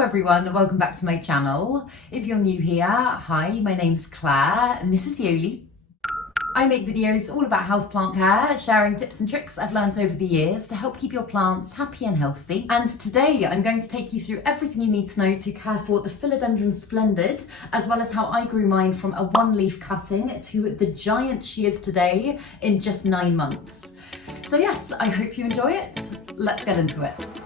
Hello everyone, welcome back to my channel. If you're new here, hi, my name's Claire and this is Yoli. I make videos all about houseplant care, sharing tips and tricks I've learned over the years to help keep your plants happy and healthy. And today I'm going to take you through everything you need to know to care for the Philodendron Splendid, as well as how I grew mine from a one-leaf cutting to the giant she is today in just 9 months. So yes, I hope you enjoy it. Let's get into it.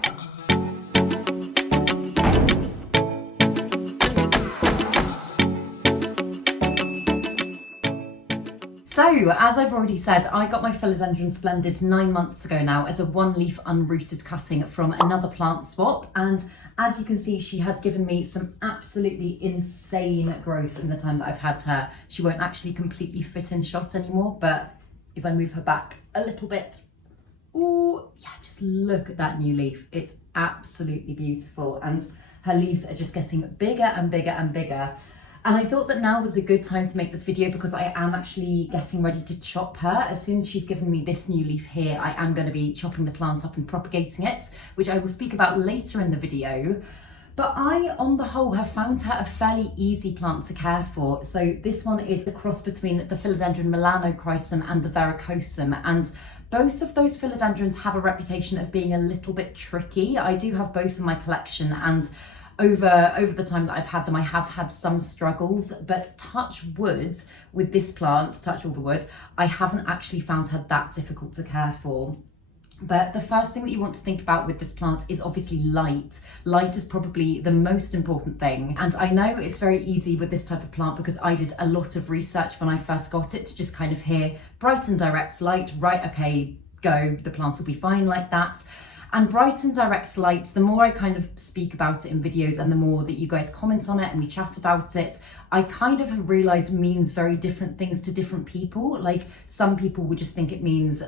So, as I've already said, I got my Philodendron Splendid 9 months ago now as a one-leaf unrooted cutting from another plant swap, and as you can see, she has given me some absolutely insane growth in the time that I've had her. She won't actually completely fit in shot anymore, but if I move her back a little bit, oh yeah, just look at that new leaf. It's absolutely beautiful, and her leaves are just getting bigger and bigger and bigger. And I thought that now was a good time to make this video because I am actually getting ready to chop her. As soon as she's given me this new leaf here, I am going to be chopping the plant up and propagating it, which I will speak about later in the video. But I, on the whole, have found her a fairly easy plant to care for. So this one is the cross between the Philodendron melanochrysum and the verrucosum. And both of those philodendrons have a reputation of being a little bit tricky. I do have both in my collection, and over the time that I've had them, I have had some struggles, but touch wood with this plant, touch all the wood, I haven't actually found her that difficult to care for. But the first thing that you want to think about with this plant is obviously light. Light is probably the most important thing. And I know it's very easy with this type of plant because I did a lot of research when I first got it to just kind of hear bright and direct light, right, okay, go, the plant will be fine like that. And bright and direct light, the more I kind of speak about it in videos and the more that you guys comment on it and we chat about it, I kind of have realised means very different things to different people. Like some people would just think it means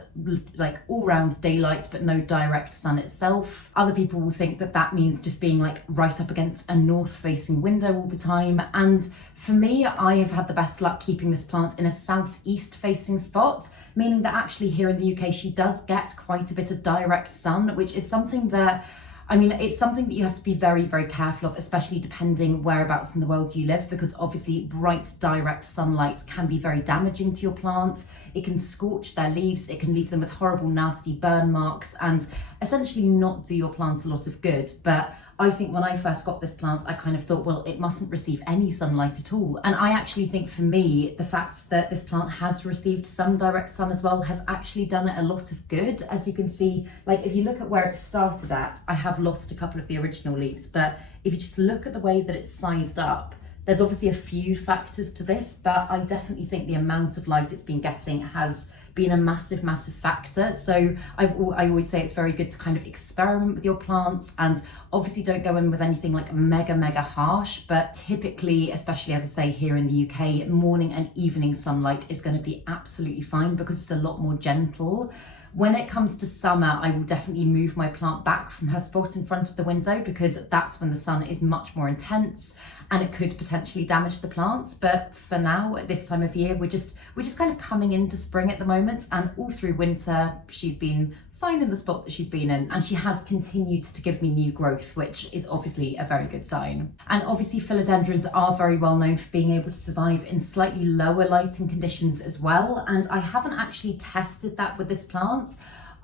like all round daylight but no direct sun itself. Other people will think that that means just being like right up against a north facing window all the time. And for me, I have had the best luck keeping this plant in a southeast facing spot, meaning that actually here in the UK she does get quite a bit of direct sun, which is something that, I mean, it's something that you have to be very, very careful of, especially depending whereabouts in the world you live, because obviously bright, direct sunlight can be very damaging to your plant. It can scorch their leaves, it can leave them with horrible, nasty burn marks and essentially not do your plant a lot of good. But I think when I first got this plant, I kind of thought, well, it mustn't receive any sunlight at all. And I actually think for me, the fact that this plant has received some direct sun as well has actually done it a lot of good. As you can see, like if you look at where it started at, I have lost a couple of the original leaves, but if you just look at the way that it's sized up, there's obviously a few factors to this, but I definitely think the amount of light it's been getting has been a massive, massive factor. So I always say it's very good to kind of experiment with your plants, and obviously don't go in with anything like mega harsh, but typically, especially as I say here in the UK, morning and evening sunlight is going to be absolutely fine because it's a lot more gentle. When it comes to summer, I will definitely move my plant back from her spot in front of the window because that's when the sun is much more intense and it could potentially damage the plants. But for now, at this time of year, we're just kind of coming into spring at the moment, and all through winter, she's been fine in the spot that she's been in, and she has continued to give me new growth, which is obviously a very good sign. And obviously philodendrons are very well known for being able to survive in slightly lower lighting conditions as well, and I haven't actually tested that with this plant.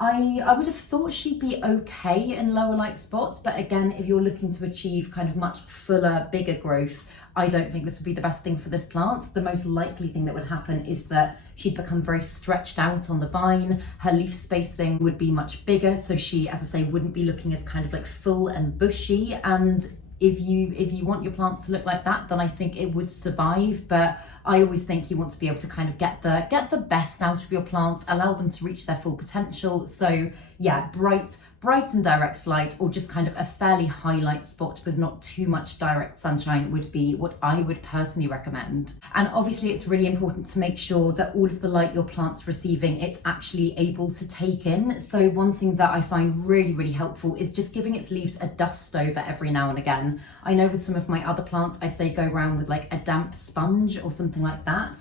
I would have thought she'd be okay in lower light spots, but again, if you're looking to achieve kind of much fuller, bigger growth, I don't think this would be the best thing for this plant. The most likely thing that would happen is that she'd become very stretched out on the vine, her leaf spacing would be much bigger, so she, as I say, wouldn't be looking as kind of like full and bushy. And if you want your plant to look like that, then I think it would survive. But I always think you want to be able to kind of get the best out of your plants, allow them to reach their full potential. So yeah, bright and direct light, or just kind of a fairly high light spot with not too much direct sunshine would be what I would personally recommend. And obviously it's really important to make sure that all of the light your plant's receiving, it's actually able to take in. So one thing that I find really, really helpful is just giving its leaves a dust over every now and again. I know with some of my other plants, I say go around with like a damp sponge or something like that.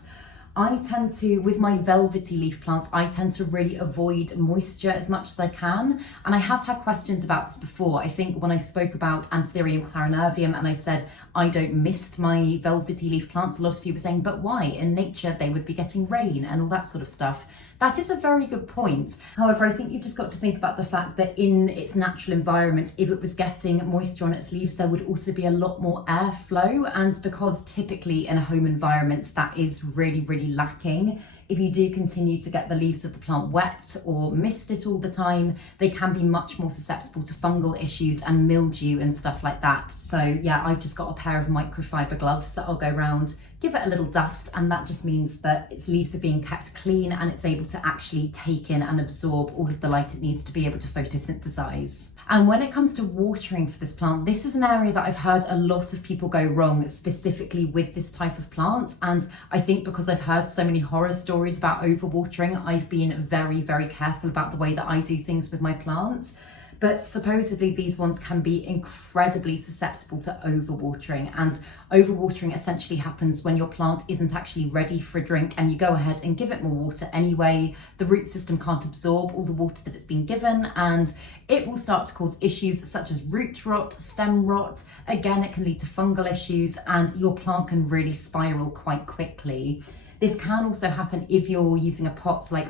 I tend to, with my velvety leaf plants, I tend to really avoid moisture as much as I can. And I have had questions about this before. I think when I spoke about Anthurium clarinervium and I said I don't mist my velvety leaf plants, a lot of people were saying, but why? In nature, they would be getting rain and all that sort of stuff. That is a very good point. However, I think you've just got to think about the fact that in its natural environment, if it was getting moisture on its leaves, there would also be a lot more airflow. And because typically in a home environment, that is really, really lacking. If you do continue to get the leaves of the plant wet or mist it all the time, they can be much more susceptible to fungal issues and mildew and stuff like that. So yeah, I've just got a pair of microfiber gloves that I'll go around, give it a little dust, and that just means that its leaves are being kept clean and it's able to actually take in and absorb all of the light it needs to be able to photosynthesize. And when it comes to watering for this plant, this is an area that I've heard a lot of people go wrong, specifically with this type of plant. And I think because I've heard so many horror stories about overwatering, I've been very, very careful about the way that I do things with my plants. But supposedly these ones can be incredibly susceptible to overwatering, and overwatering essentially happens when your plant isn't actually ready for a drink and you go ahead and give it more water anyway. The root system can't absorb all the water that it's been given and it will start to cause issues such as root rot, stem rot. Again, it can lead to fungal issues and your plant can really spiral quite quickly. This can also happen if you're using a pot like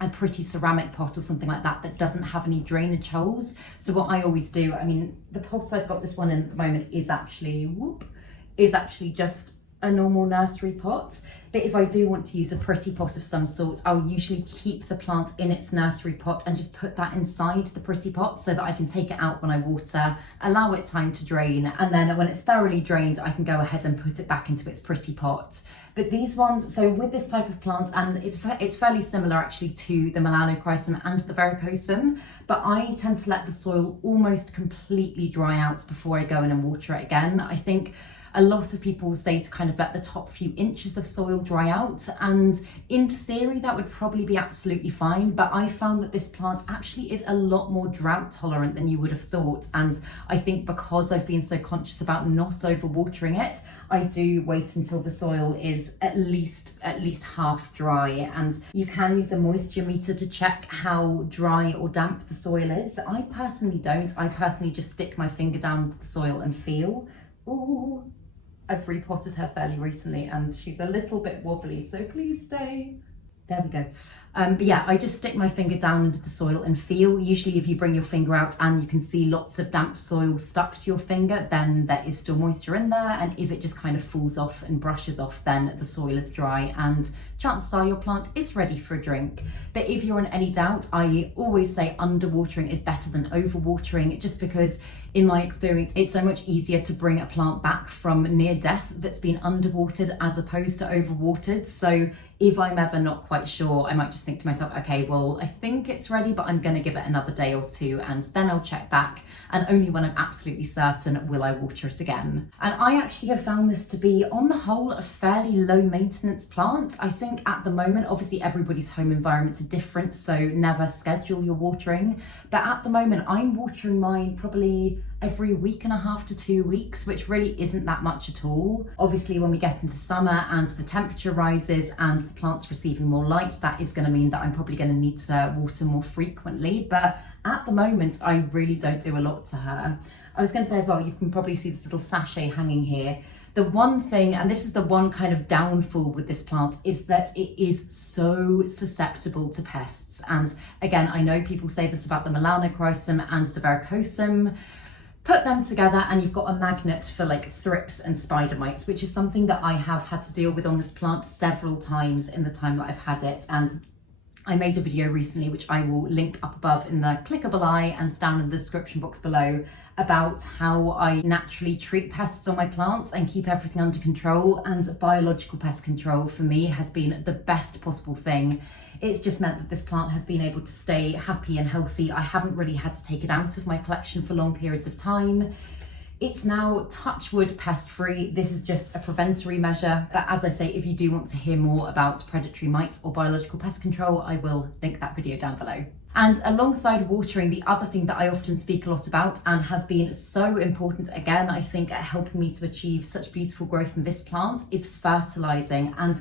a pretty ceramic pot or something like that that doesn't have any drainage holes. So what I always do, I mean, the pot I've got this one in at the moment is actually just a normal nursery pot. But if I do want to use a pretty pot of some sort, I'll usually keep the plant in its nursery pot and just put that inside the pretty pot so that I can take it out when I water, allow it time to drain, and then when it's thoroughly drained, I can go ahead and put it back into its pretty pot. But these ones, so with this type of plant, and it's fairly similar actually to the Melanochrysum and the Verrucosum, but I tend to let the soil almost completely dry out before I go in and water it again. I think a lot of people say to kind of let the top few inches of soil dry out, and in theory that would probably be absolutely fine, but I found that this plant actually is a lot more drought tolerant than you would have thought. And I think because I've been so conscious about not overwatering it, I do wait until the soil is at least half dry. And you can use a moisture meter to check how dry or damp the soil is. I personally don't. I personally just stick my finger down into the soil and feel. Ooh, I've repotted her fairly recently and she's a little bit wobbly, so please stay. There we go. But yeah, I just stick my finger down into the soil and feel. Usually if you bring your finger out and you can see lots of damp soil stuck to your finger, then there is still moisture in there. And if it just kind of falls off and brushes off, then the soil is dry and chances are your plant is ready for a drink. But if you're in any doubt, I always say underwatering is better than overwatering, just because in my experience, it's so much easier to bring a plant back from near death that's been underwatered as opposed to overwatered. So if I'm ever not quite sure, I might just think to myself, okay, well, I think it's ready, but I'm going to give it another day or two and then I'll check back. And only when I'm absolutely certain will I water it again. And I actually have found this to be, on the whole, a fairly low maintenance plant. I think at the moment, obviously everybody's home environments are different, so never schedule your watering. But at the moment, I'm watering mine probably every week and a half to 2 weeks, which really isn't that much at all. Obviously, when we get into summer and the temperature rises and the plant's receiving more light, that is going to mean that I'm probably going to need to water more frequently. But at the moment, I really don't do a lot to her. I was going to say as well, you can probably see this little sachet hanging here. The one thing, and this is the one kind of downfall with this plant, is that it is so susceptible to pests. And again, I know people say this about the Melanochrysum and the Verrucosum. Put them together and you've got a magnet for like thrips and spider mites, which is something that I have had to deal with on this plant several times in the time that I've had it. And I made a video recently, which I will link up above in the clickable eye and down in the description box below, about how I naturally treat pests on my plants and keep everything under control. And biological pest control for me has been the best possible thing. It's just meant that this plant has been able to stay happy and healthy. I haven't really had to take it out of my collection for long periods of time. It's now, touch wood, pest free. This is just a preventary measure. But as I say, if you do want to hear more about predatory mites or biological pest control, I will link that video down below. And alongside watering, the other thing that I often speak a lot about and has been so important, again, I think at helping me to achieve such beautiful growth in this plant, is fertilizing. And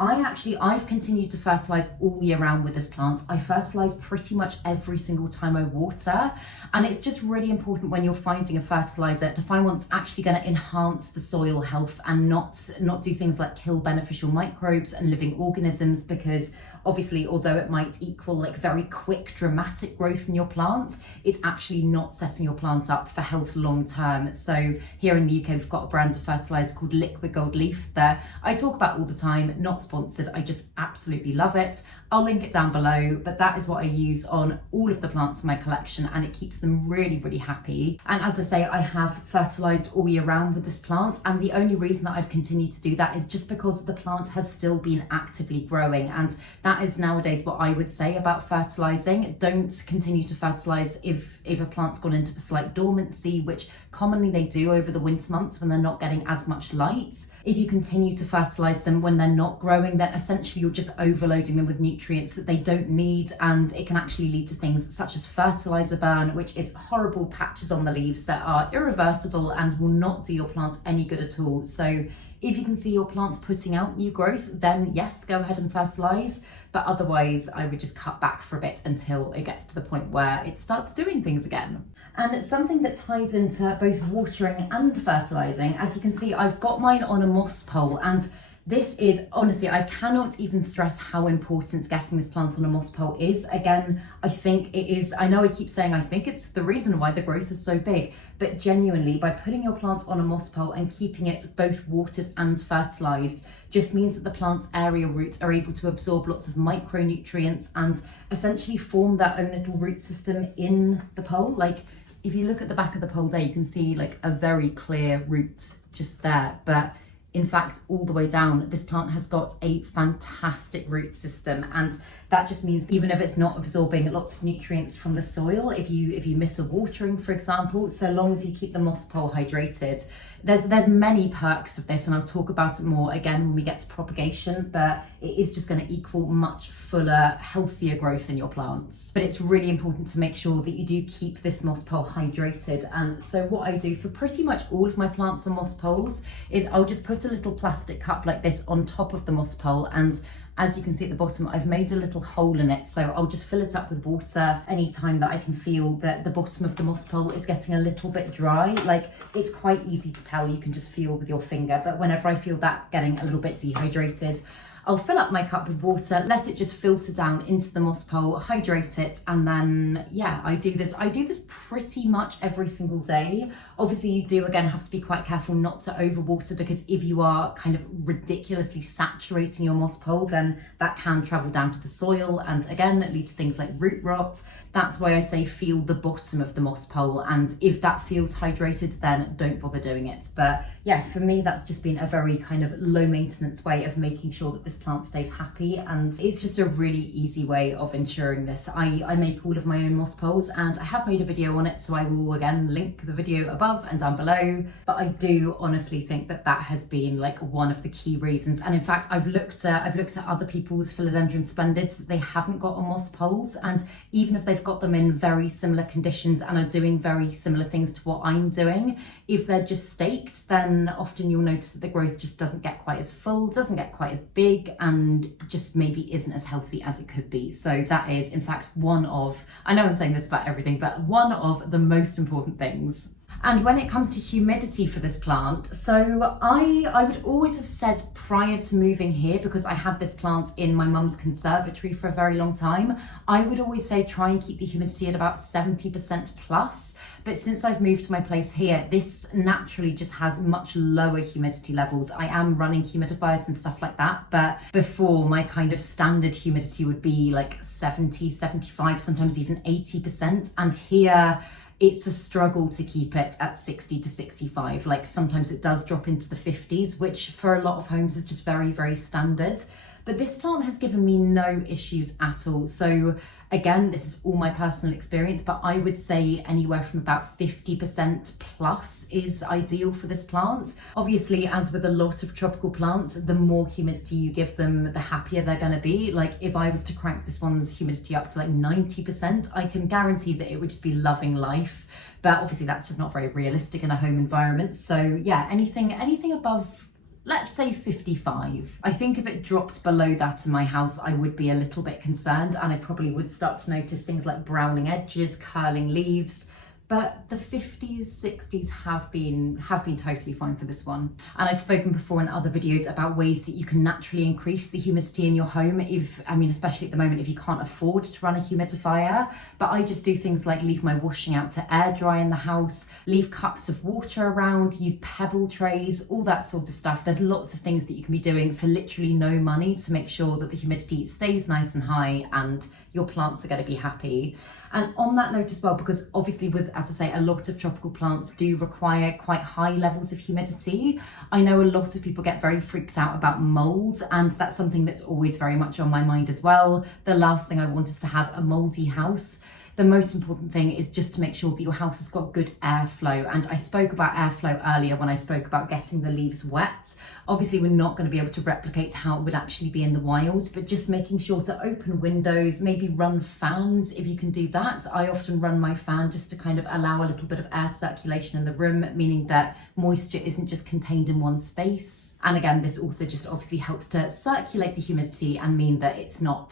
I've continued to fertilise all year round with this plant. I fertilise pretty much every single time I water, and it's just really important when you're finding a fertiliser to find one that's actually going to enhance the soil health and not do things like kill beneficial microbes and living organisms, because obviously, although it might equal like very quick dramatic growth in your plant, it's actually not setting your plant up for health long term. So here in the UK, we've got a brand of fertiliser called Liquid Gold Leaf that I talk about all the time, not sponsored, I just absolutely love it. I'll link it down below, but that is what I use on all of the plants in my collection, and it keeps them really, really happy. And as I say, I have fertilised all year round with this plant, and the only reason that I've continued to do that is just because the plant has still been actively growing, and that is nowadays what I would say about fertilising. Don't continue to fertilise if a plant's gone into a slight dormancy, which commonly they do over the winter months when they're not getting as much light. If you continue to fertilise them when they're not growing, then essentially you're just overloading them with nutrients that they don't need, and it can actually lead to things such as fertiliser burn, which is horrible patches on the leaves that are irreversible and will not do your plant any good at all. So if you can see your plant putting out new growth, then yes, go ahead and fertilise. But otherwise, I would just cut back for a bit until it gets to the point where it starts doing things again. And it's something that ties into both watering and fertilising. As you can see, I've got mine on a moss pole, and this is, honestly, I cannot even stress how important getting this plant on a moss pole is. Again, I think it is, I know I keep saying I think it's the reason why the growth is so big, but genuinely by putting your plant on a moss pole and keeping it both watered and fertilised just means that the plant's aerial roots are able to absorb lots of micronutrients and essentially form their own little root system in the pole. Like if you look at the back of the pole there, you can see like a very clear root just there, but in fact, all the way down, this plant has got a fantastic root system, and that just means even if it's not absorbing lots of nutrients from the soil, if you miss a watering, for example, so long as you keep the moss pole hydrated, there's many perks of this, and I'll talk about it more again when we get to propagation, but it is just going to equal much fuller, healthier growth in your plants. But it's really important to make sure that you do keep this moss pole hydrated. And so what I do for pretty much all of my plants on moss poles is I'll just put a little plastic cup like this on top of the moss pole, and as you can see at the bottom, I've made a little hole in it, so I'll just fill it up with water anytime that I can feel that the bottom of the moss pole is getting a little bit dry. Like, it's quite easy to tell, you can just feel with your finger, but whenever I feel that getting a little bit dehydrated, I'll fill up my cup with water, let it just filter down into the moss pole, hydrate it, and then, yeah, I do this pretty much every single day. Obviously, you do, again, have to be quite careful not to overwater, because if you are kind of ridiculously saturating your moss pole, then that can travel down to the soil and, again, lead to things like root rot. That's why I say feel the bottom of the moss pole, and if that feels hydrated, then don't bother doing it. But yeah, for me, that's just been a very kind of low maintenance way of making sure that this plant stays happy, and it's just a really easy way of ensuring this. I make all of my own moss poles, and I have made a video on it, so I will again link the video above and down below. But I do honestly think that that has been like one of the key reasons. And in fact, I've looked at other people's Philodendron Splendids that they haven't got on moss poles, and even if they've got them in very similar conditions and are doing very similar things to what I'm doing, if they're just staked, then often you'll notice that the growth just doesn't get quite as full, doesn't get quite as big, and just maybe isn't as healthy as it could be. So that is, in fact, one of, I know I'm saying this about everything, but one of the most important things. And when it comes to humidity for this plant, so I would always have said prior to moving here, because I had this plant in my mum's conservatory for a very long time, I would always say try and keep the humidity at about 70% plus. But since I've moved to my place here, this naturally just has much lower humidity levels. I am running humidifiers and stuff like that, but before, my kind of standard humidity would be like 70, 75, sometimes even 80%. And here, it's a struggle to keep it at 60 to 65. Like sometimes it does drop into the 50s, which for a lot of homes is just very, very standard. But this plant has given me no issues at all. So again, this is all my personal experience, but I would say anywhere from about 50% plus is ideal for this plant. Obviously, as with a lot of tropical plants, the more humidity you give them, the happier they're going to be. Like if I was to crank this one's humidity up to like 90%, I can guarantee that it would just be loving life. But obviously that's just not very realistic in a home environment. So yeah, anything above let's say 55. I think if it dropped below that in my house, I would be a little bit concerned, and I probably would start to notice things like browning edges, curling leaves. But the 50s, 60s have been totally fine for this one. And I've spoken before in other videos about ways that you can naturally increase the humidity in your home especially at the moment if you can't afford to run a humidifier. But I just do things like leave my washing out to air dry in the house, leave cups of water around, use pebble trays, all that sort of stuff. There's lots of things that you can be doing for literally no money to make sure that the humidity stays nice and high and your plants are going to be happy. And on that note as well, because obviously with, as I say, a lot of tropical plants do require quite high levels of humidity, I know a lot of people get very freaked out about mold, and that's something that's always very much on my mind as well. The last thing I want is to have a moldy house. The most important thing is just to make sure that your house has got good airflow. And I spoke about airflow earlier when I spoke about getting the leaves wet. Obviously, we're not going to be able to replicate how it would actually be in the wild, but just making sure to open windows, maybe run fans if you can do that. I often run my fan just to kind of allow a little bit of air circulation in the room, meaning that moisture isn't just contained in one space. And again, this also just obviously helps to circulate the humidity and mean that it's not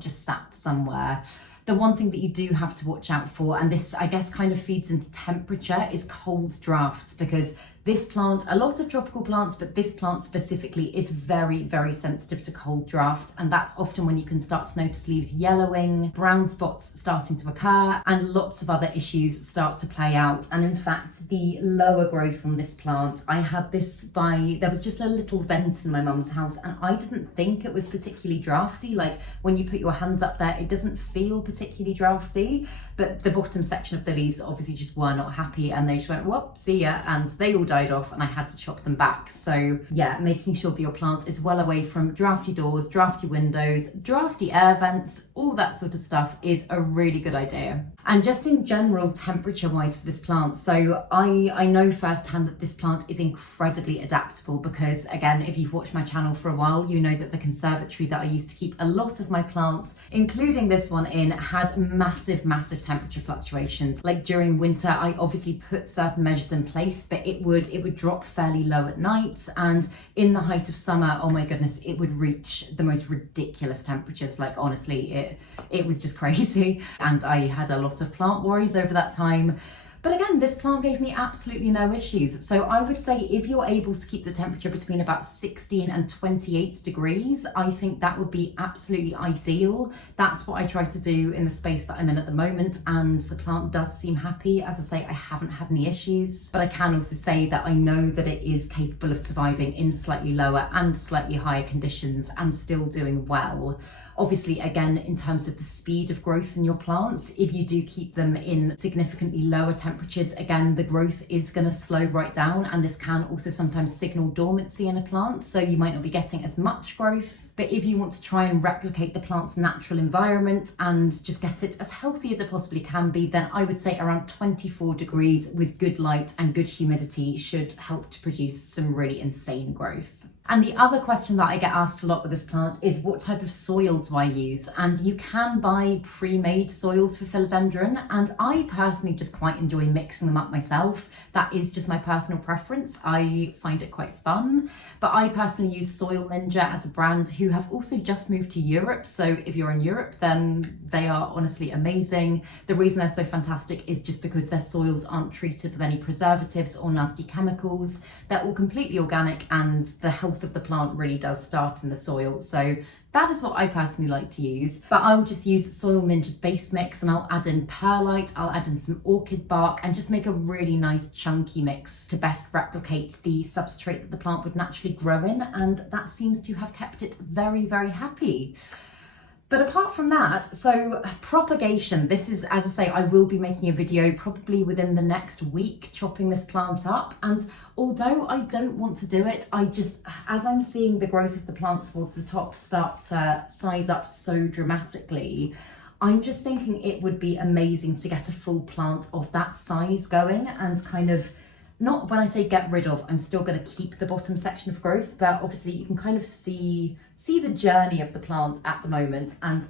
just sat somewhere. The one thing that you do have to watch out for, and this I guess kind of feeds into temperature, is cold drafts, because this plant, a lot of tropical plants, but this plant specifically is very, very sensitive to cold drafts. And that's often when you can start to notice leaves yellowing, brown spots starting to occur, and lots of other issues start to play out. And in fact, the lower growth on this plant, I had this there was just a little vent in my mum's house, and I didn't think it was particularly drafty. Like when you put your hands up there, it doesn't feel particularly drafty, but the bottom section of the leaves obviously just were not happy, and they just went, well, see ya, and they all died off, and I had to chop them back. So yeah, making sure that your plant is well away from drafty doors, drafty windows, drafty air vents, all that sort of stuff is a really good idea. And just in general, temperature wise for this plant, so I know firsthand that this plant is incredibly adaptable, because again, if you've watched my channel for a while, you know that the conservatory that I used to keep a lot of my plants, including this one in, had massive temperature fluctuations. Like during winter, I obviously put certain measures in place, but it would drop fairly low at night, and in the height of summer, oh my goodness, it would reach the most ridiculous temperatures. Like honestly, it was just crazy, and I had a lot of plant worries over that time. But again, this plant gave me absolutely no issues. So I would say if you're able to keep the temperature between about 16 and 28 degrees, I think that would be absolutely ideal. That's what I try to do in the space that I'm in at the moment, and the plant does seem happy. As I say, I haven't had any issues, but I can also say that I know that it is capable of surviving in slightly lower and slightly higher conditions and still doing well. Obviously, again, in terms of the speed of growth in your plants, if you do keep them in significantly lower temperatures, again, the growth is going to slow right down, and this can also sometimes signal dormancy in a plant, so you might not be getting as much growth. But if you want to try and replicate the plant's natural environment and just get it as healthy as it possibly can be, then I would say around 24 degrees with good light and good humidity should help to produce some really insane growth. And the other question that I get asked a lot with this plant is, what type of soil do I use? And you can buy pre-made soils for philodendron, and I personally just quite enjoy mixing them up myself. That is just my personal preference. I find it quite fun. But I personally use Soil Ninja as a brand, who have also just moved to Europe. So if you're in Europe, then they are honestly amazing. The reason they're so fantastic is just because their soils aren't treated with any preservatives or nasty chemicals. They're all completely organic, and the health of the plant really does start in the soil. So that is what I personally like to use. But I'll just use Soil Ninja's base mix, and I'll add in perlite, I'll add in some orchid bark, and just make a really nice chunky mix to best replicate the substrate that the plant would naturally grow in, and that seems to have kept it very, very happy. But apart from that, so propagation, this is, as I say, I will be making a video probably within the next week chopping this plant up. And although I don't want to do it, I just, as I'm seeing the growth of the plant towards the top start to size up so dramatically, I'm just thinking it would be amazing to get a full plant of that size going, and kind of, not when I say get rid of, I'm still going to keep the bottom section of growth, but obviously you can kind of see the journey of the plant at the moment. And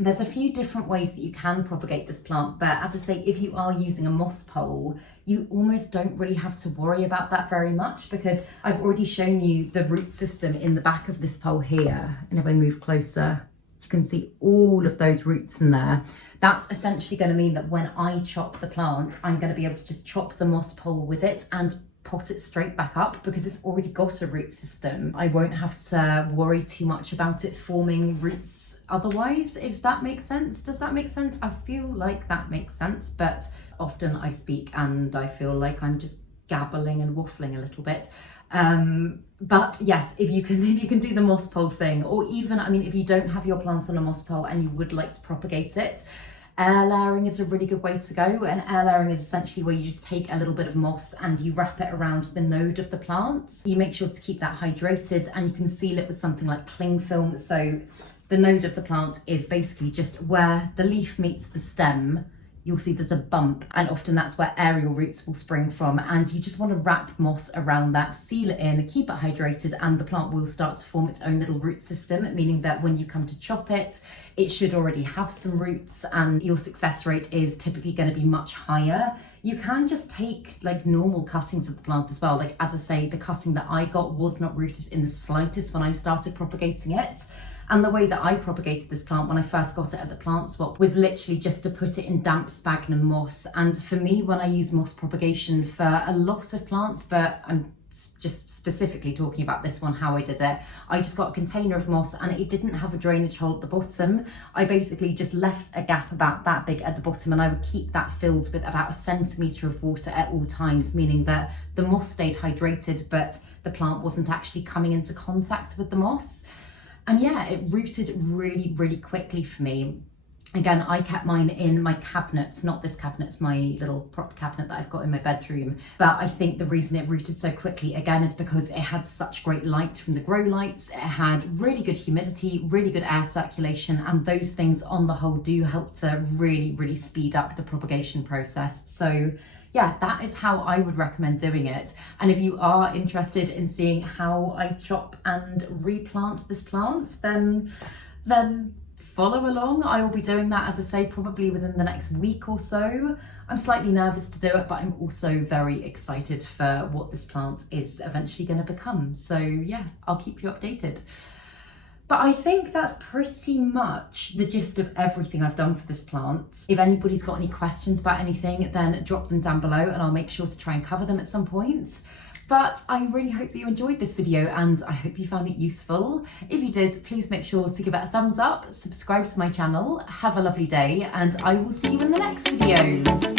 There's a few different ways that you can propagate this plant, but as I say, if you are using a moss pole, you almost don't really have to worry about that very much, because I've already shown you the root system in the back of this pole here. And if I move closer, you can see all of those roots in there. That's essentially going to mean that when I chop the plant, I'm going to be able to just chop the moss pole with it and pot it straight back up, because it's already got a root system. I won't have to worry too much about it forming roots otherwise, if that makes sense. Does that make sense? I feel like that makes sense, but often I speak and I feel like I'm just gabbling and waffling a little bit. But yes, if you can do the moss pole thing, or even, I mean, if you don't have your plant on a moss pole and you would like to propagate it, air layering is a really good way to go. And air layering is essentially where you just take a little bit of moss and you wrap it around the node of the plant. You make sure to keep that hydrated, and you can seal it with something like cling film. So the node of the plant is basically just where the leaf meets the stem. You'll see there's a bump, and often that's where aerial roots will spring from, and you just want to wrap moss around that, seal it in, keep it hydrated, and the plant will start to form its own little root system, meaning that when you come to chop it, it should already have some roots, and your success rate is typically going to be much higher. You can just take like normal cuttings of the plant as well. Like, as I say, the cutting that I got was not rooted in the slightest when I started propagating it. And the way that I propagated this plant when I first got it at the plant swap was literally just to put it in damp sphagnum moss. And for me, when I use moss propagation for a lot of plants, but I'm just specifically talking about this one, how I did it, I just got a container of moss and it didn't have a drainage hole at the bottom. I basically just left a gap about that big at the bottom, and I would keep that filled with about 1 centimetre of water at all times, meaning that the moss stayed hydrated, but the plant wasn't actually coming into contact with the moss. And yeah, it rooted really, really quickly for me. Again, I kept mine in my cabinet, not this cabinet, it's my little prop cabinet that I've got in my bedroom. But I think the reason it rooted so quickly, again, is because it had such great light from the grow lights. It had really good humidity, really good air circulation, and those things on the whole do help to really, really speed up the propagation process. So yeah, that is how I would recommend doing it. And if you are interested in seeing how I chop and replant this plant, then follow along. I will be doing that, as I say, probably within the next week or so. I'm slightly nervous to do it, but I'm also very excited for what this plant is eventually going to become. So yeah, I'll keep you updated. But I think that's pretty much the gist of everything I've done for this plant. If anybody's got any questions about anything, then drop them down below and I'll make sure to try and cover them at some point. But I really hope that you enjoyed this video and I hope you found it useful. If you did, please make sure to give it a thumbs up, subscribe to my channel, have a lovely day, and I will see you in the next video.